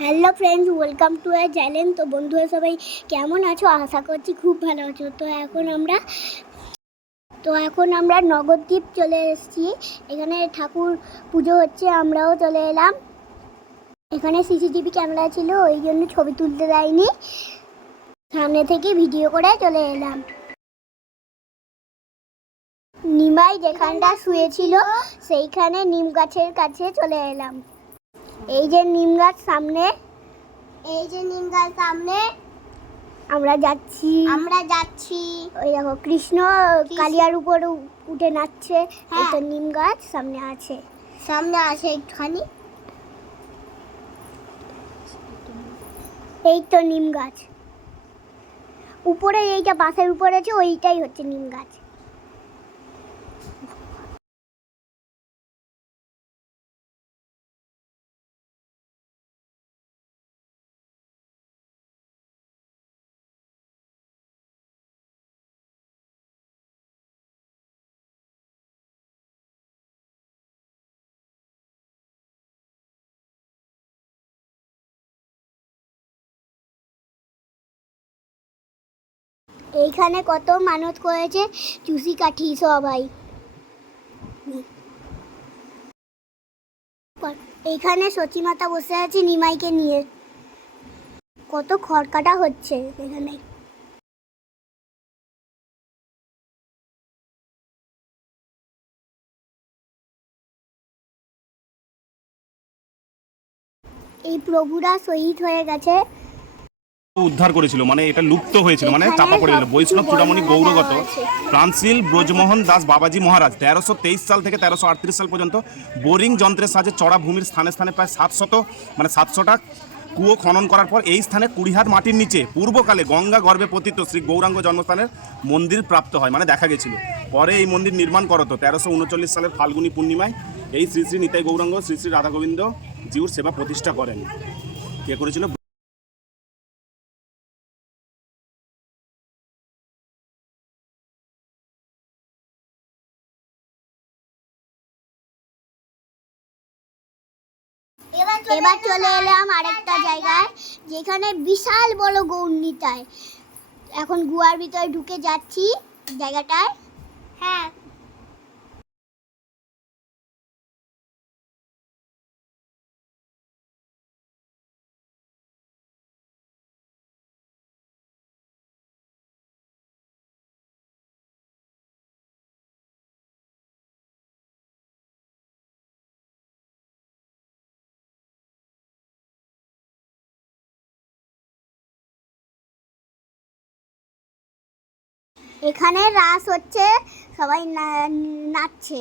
Hello friends, welcome to our channel. তো বন্ধুরা সবাই কেমন আছো? আশা করছি খুব ভালো আছো। তো এখন আমরা নগরদ্বীপ চলে এসেছি। এখানে ঠাকুর পুজো হচ্ছে, আমরাও চলে এলাম। এখানে সিসিটিভি ক্যামেরা ছিল, ওই জন্য ছবি তুলতে দেয়নি, সামনে থেকে ভিডিও করে চলে এলাম। নিমাই যেখানটা শুয়েছিল সেইখানে নিম গাছের কাছে চলে এলাম। এই যে নিম গাছ সামনে, আমরা যাচ্ছি। ওই দেখো কৃষ্ণ কালিয়ার উপর উঠে নাচছে। এই তো নিম গাছ সামনে আছে একটুখানি। এই তো নিম গাছ উপরে, এইটা বাসের উপরে আছে, ওইটাই হচ্ছে নিম গাছ। এইখানে কত মানত করেছে, চুষি কাঠি সবাই। এইখানে সচিমাতা বসে আছে নিমাইকে নিয়ে, কত খড় কাটা হচ্ছে এখানে। এই প্রভুরা শহীদ হয়ে গেছে, উদ্ধার করেছিল, মানে এটা লুপ্ত হয়েছিল, মানে চাপা পড়ে গেল। বৈষ্ণব চূড়ামণি গৌরগত ফ্রান্সিল ব্রজমোহন দাস বাবাজি মহারাজ 1323 সাল থেকে 1338 সাল পর্যন্ত বোরিং যন্ত্রের সাহায্যে চড়া ভূমির স্থানে স্থানে প্রায় 700টা কুয়ো খনন করার পর এই স্থানে 20 হাত মাটির নিচে পূর্বকালে গঙ্গা গর্ভে পতিত শ্রী গৌরাঙ্গ জন্মস্থানের মন্দির প্রাপ্ত হয়, মানে দেখা গেছিল। পরে এই মন্দির নির্মাণ করতো 1339 সালের ফাল্গুনী পূর্ণিমায় এই শ্রী শ্রী নিতাই গৌরাঙ্গ শ্রী শ্রী রাধা গোবিন্দ জিউর সেবা প্রতিষ্ঠা করেন। কে করেছিল? এবার চলে এলাম আরেকটা জায়গায়, যেখানে বিশাল বড় গৌরনিতাই। এখন গুহার ভিতরে ঢুকে যাচ্ছি জায়গাটায়। হ্যাঁ, এখানে রাস হচ্ছে, সবাই নাচছে।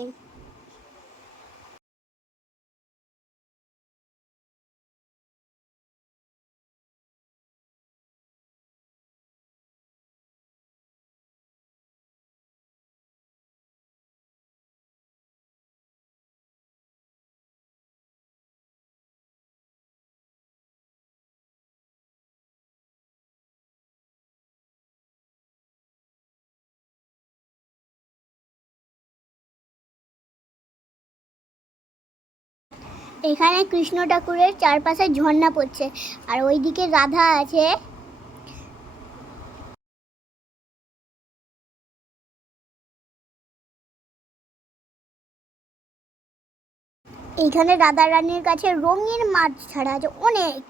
এখানে কৃষ্ণ ঠাকুরের চারপাশে ঝর্ণা পড়ছে, আর ওইদিকে রাধা আছে। এইখানে রাধা রানীর কাছে রঙিন মাছ ছাড়া আছে অনেক।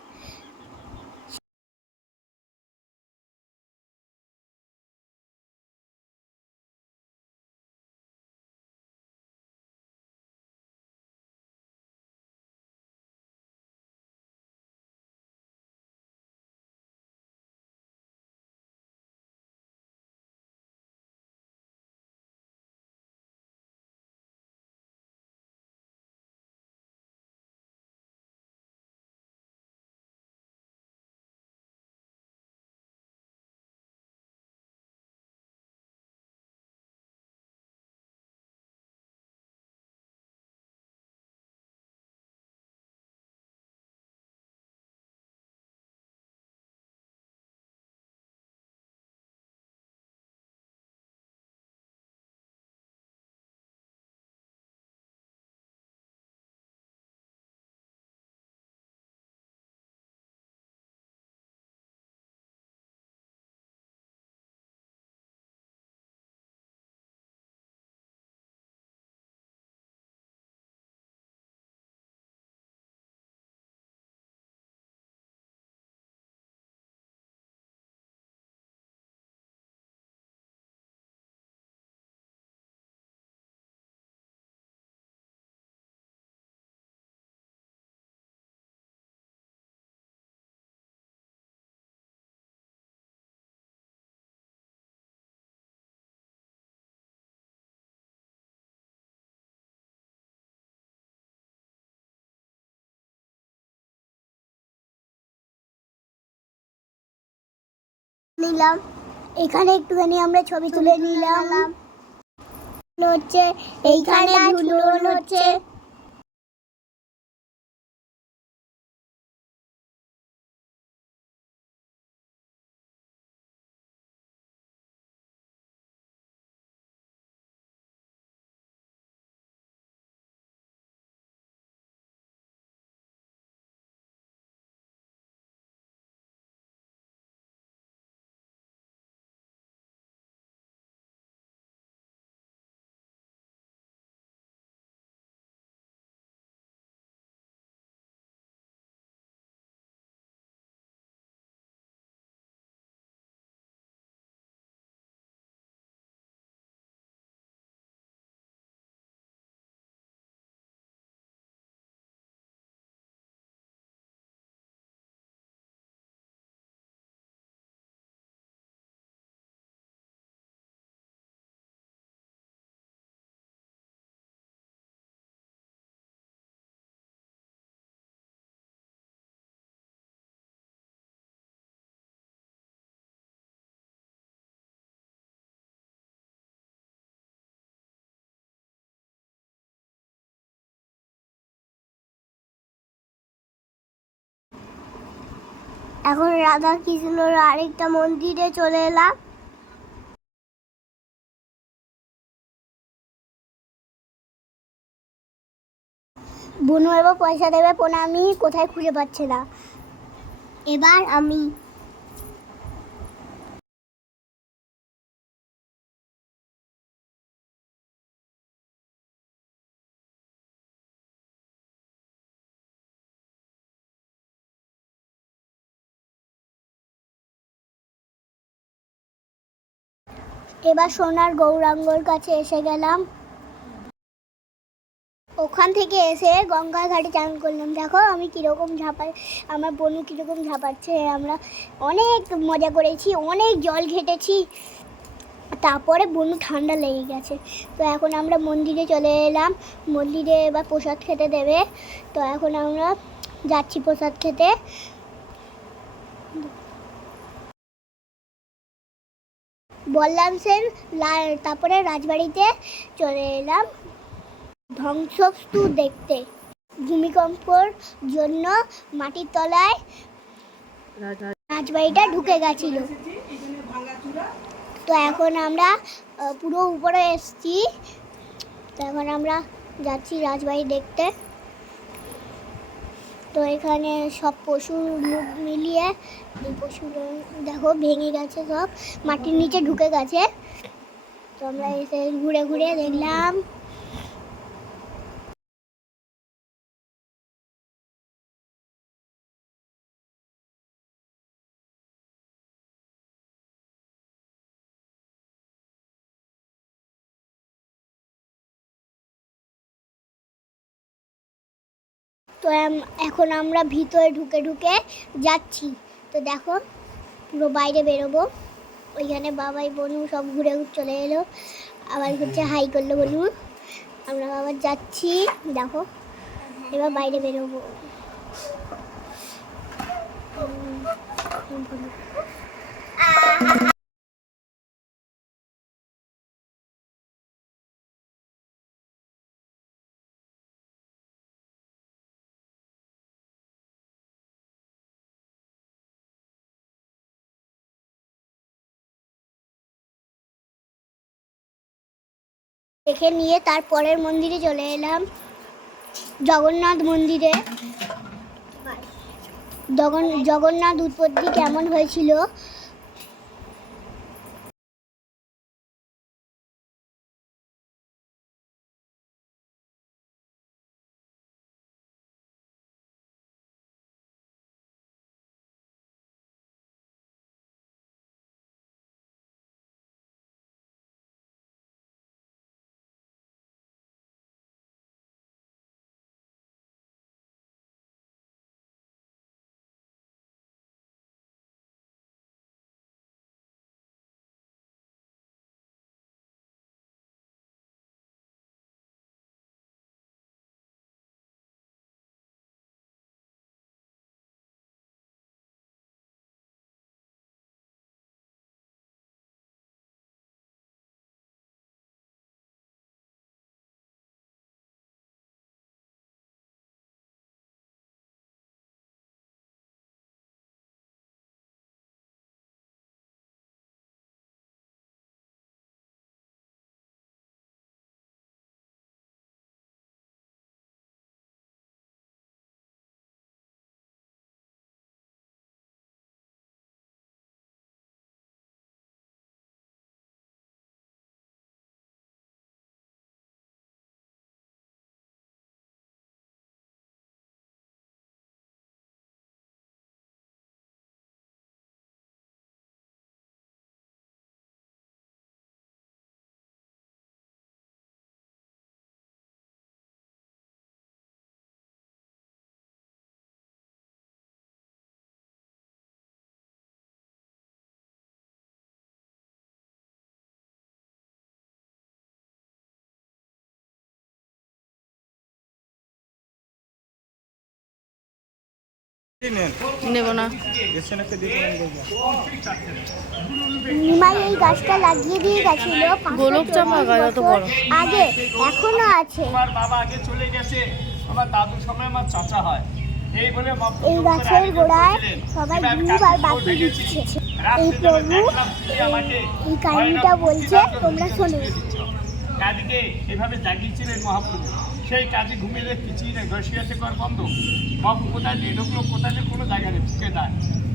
নিলাম। এখানে একটুখানি আমরা ছবি তুলে নিলাম। হচ্ছে এইখানে ঝুলন হচ্ছে। এখন রাধা কৃষ্ণর আরেকটা মন্দিরে চলে এলাম। বুনু এবার পয়সা দেবে প্রণামী কোথায় খুঁজে পাচ্ছে না। এবার আমি সোনার গৌরাঙ্গর কাছে এসে গেলাম। ওখান থেকে এসে গঙ্গার ঘাটে চান করলাম। দেখো আমি কীরকম ঝাঁপাই, আমার বোনু কীরকম ঝাঁপাচ্ছে। আমরা অনেক মজা করেছি, অনেক জল ঘেটেছি। তারপরে বোনু ঠান্ডা লেগে গেছে। তো এখন আমরা মন্দিরে চলে এলাম। মন্দিরে এবার প্রসাদ খেতে দেবে। তো এখন আমরা যাচ্ছি প্রসাদ খেতে। বললাম সেন তারপরে রাজবাড়িতে চলে এলাম ধ্বংসস্তূপ দেখতে। ভূমিকম্পর জন্য মাটির তলায় রাজবাড়িটা ঢুকে গেছিল। তো এখন আমরা পুরো উপরে এসেছি। তো এখন আমরা যাচ্ছি রাজবাড়ি দেখতে। তো এখানে সব পশুর মুখ মিলিয়ে এই পশুগুলো দেখো ভেঙে গেছে, সব মাটির নিচে ঢুকে গেছে। তো আমরা এসে ঘুরে ঘুরে দেখলাম। তো এখন আমরা ভিতরে ঢুকে ঢুকে যাচ্ছি। তো দেখো পুরো বাইরে বেরোবো। ওইখানে বাবাই বনু সব ঘুরে চলে এলো, আবার হচ্ছে হাই করলো বনু। আমরা আবার যাচ্ছি, দেখো এবার বাইরে বেরোবো। দেখে নিয়ে তারপরের মন্দিরে চলে এলাম, জগন্নাথ মন্দিরে। জগন্নাথ উৎপত্তি কেমন হয়েছিল নেব না। নিমাই এই গাছটা লাগিয়ে দিয়ে গেছিল গোলক চাপা গাছ এত বড় আগে, এখনো আছে। আমার বাবা আগে চলে গেছে, আমার দাদুর সময় আমার চাচা হয়। এই বলে এই গাছের গোড়ায় সবাই দুবার বাতি দিচ্ছে। এই প্রভু এই কাহিনীটা বলছে, তোমরা শোনো। কাজীকে এভাবে জাগিয়েছিলেন মহাপ্রভু। সেই কাজী ঘুমিয়ে কিছুই নেই, ঘষিয়াছে কর বন্ধ। মহাপ্রভু কোথায় দিয়ে ঢুকলো, কোথায় দিয়ে কোনো জায়গা নেই, ফুকে দেয়।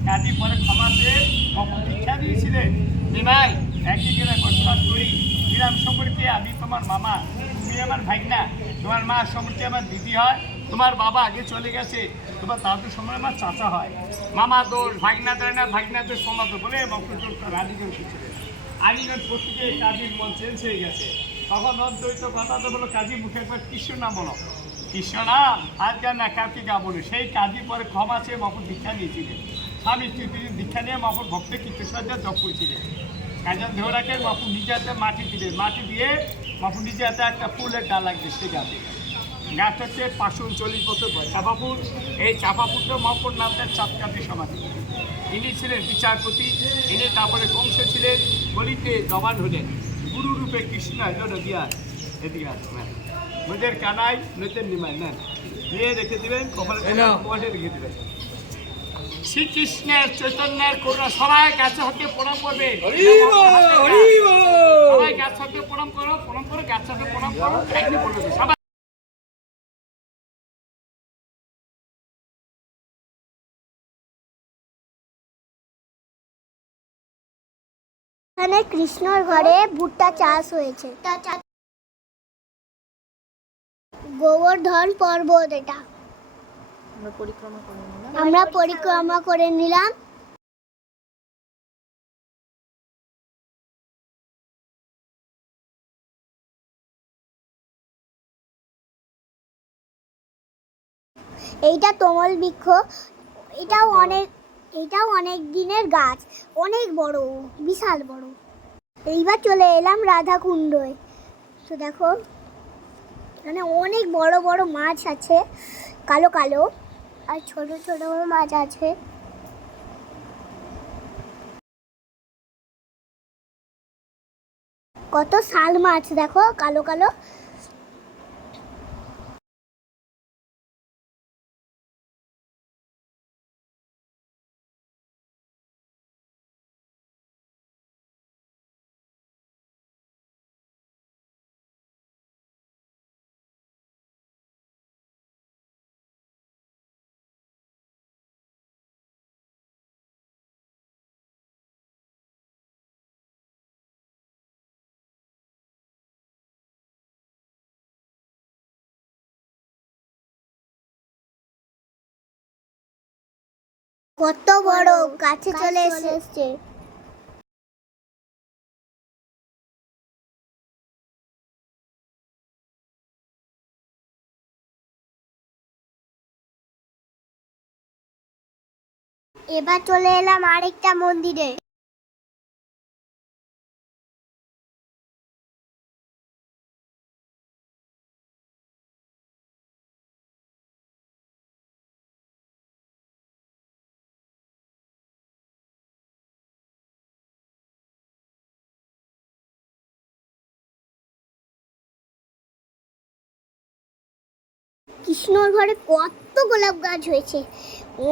কাজী পরে ক্ষমা চেয়ে মহাপ্রভু দীক্ষা দিয়েছিলেন। নিমাই একই জেলায় বসবাস করি, গ্রাম সম্পর্কে আমি তোমার মামা, তুমি আমার ভাগনা, তোমার মা সম্পর্কে আমার দিদি হয়, তোমার বাবা আগে চলে গেছে, তোমার দাদুর সময় আমার চাচা হয়। মামা দোষ, ভাগনা দেয় না, ভাগনা দোষ সমাদ বলে মহাপ্রভু রাজিগঞ্জ ছিলেন। আলিগঞ্জ পত্রিকে কাজীর মন চেঞ্জ হয়ে গেছে। তখন অদ্বৈত কথা তো বলো, কাজী মুখে একবার কৃষ্ণ নাম বলো, কৃষ্ণ নাম আজকাল না কাউকে গা বলে। সেই কাজী পরে ক্ষমা চেয়ে মহাপুর দীক্ষা নিয়েছিলেন। স্বামী স্ত্রী দীক্ষা নিয়ে মহাপুর ভক্তের কীর্তসার্যা জপ করেছিলেন। কাজল ধরে মহাপুর নিজে হাতে মাটি দিলেন, মাটি দিয়ে মহাপুর নিজে হাতে একটা ফুলের ডাল লাগবে সেই গাছে। গাছ হচ্ছে 539 বছর বয়স, চাপা ফুল। এই চাপা ফুলটা মহাপুর নাম তার চাঁদকাঠি সমাধি। ইনি ছিলেন বিচারপতি, ইনি তারপরে বংশে ছিলেন, গলিতে জবান হলেন। গুরু রূপে কৃষ্ণ নদিয়া এদিকে আসবেন, নদের কানাই নদের নিমাই নেন দিয়ে রেখে দেবেন, কপালে রেখে দেবেন। শ্রীকৃষ্ণের চৈতন্যের করুণা সবাই গাছে হাতে প্রণাম করবে, সবাই গাছ হাতে প্রণাম করো, প্রণাম করো, গাছ হাতে প্রণাম করো, সবাই। এখানে কৃষ্ণর ঘরে ভুট্টা চাষ হয়েছে। গোবর্ধন পর্বত এটা আমরা পরিক্রমা করে নিলাম। এইটা তমল বৃক্ষ, এটাও অনেক দিনের গাছ, অনেক বড়, বিশাল বড়। এইবার চলে এলাম রাধাকুণ্ডয়। তো দেখো এখানে অনেক বড় বড় মাছ আছে, কালো কালো, আর ছোট ছোট মাছ আছে। কত শাল মাছ দেখো, কালো কালো। কত বড়, কাছে চলে এসেছে। এবার চলে এলাম আরেকটা মন্দিরে। কৃষ্ণর ঘরে কত গোলাপ গাছ হয়েছে,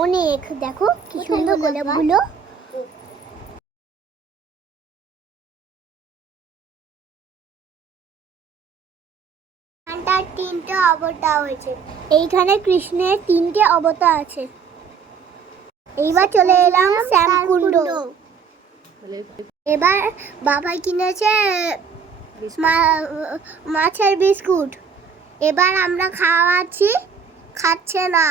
অনেক। দেখো কি সুন্দর গোলাপগুলো। তার 3টে অবতার হয়েছে। এইখানে কৃষ্ণের 3টে অবতার আছে। এইবার চলে এলাম শ্যামকুণ্ড। এবার বাবাই কিনেছে মাছের বিস্কুট। এবার আমরা খাওয়াচ্ছি, খাচ্ছে না।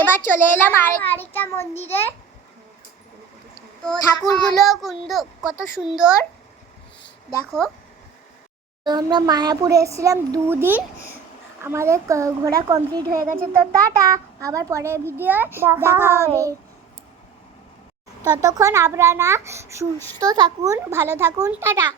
এবার চলে এলাম আরেকটা মন্দিরে। তো ঠাকুরগুলো কত সুন্দর দেখো। তো আমরা মায়াপুরে এসেছিলাম 2 দিন, আমাদের ঘোরা কমপ্লিট হয়ে গেছে। তো টাটা, আবার পরের ভিডিও দেখা হবে। ততক্ষণ আপনারা সুস্থ থাকুন, ভালো থাকুন, টাটা।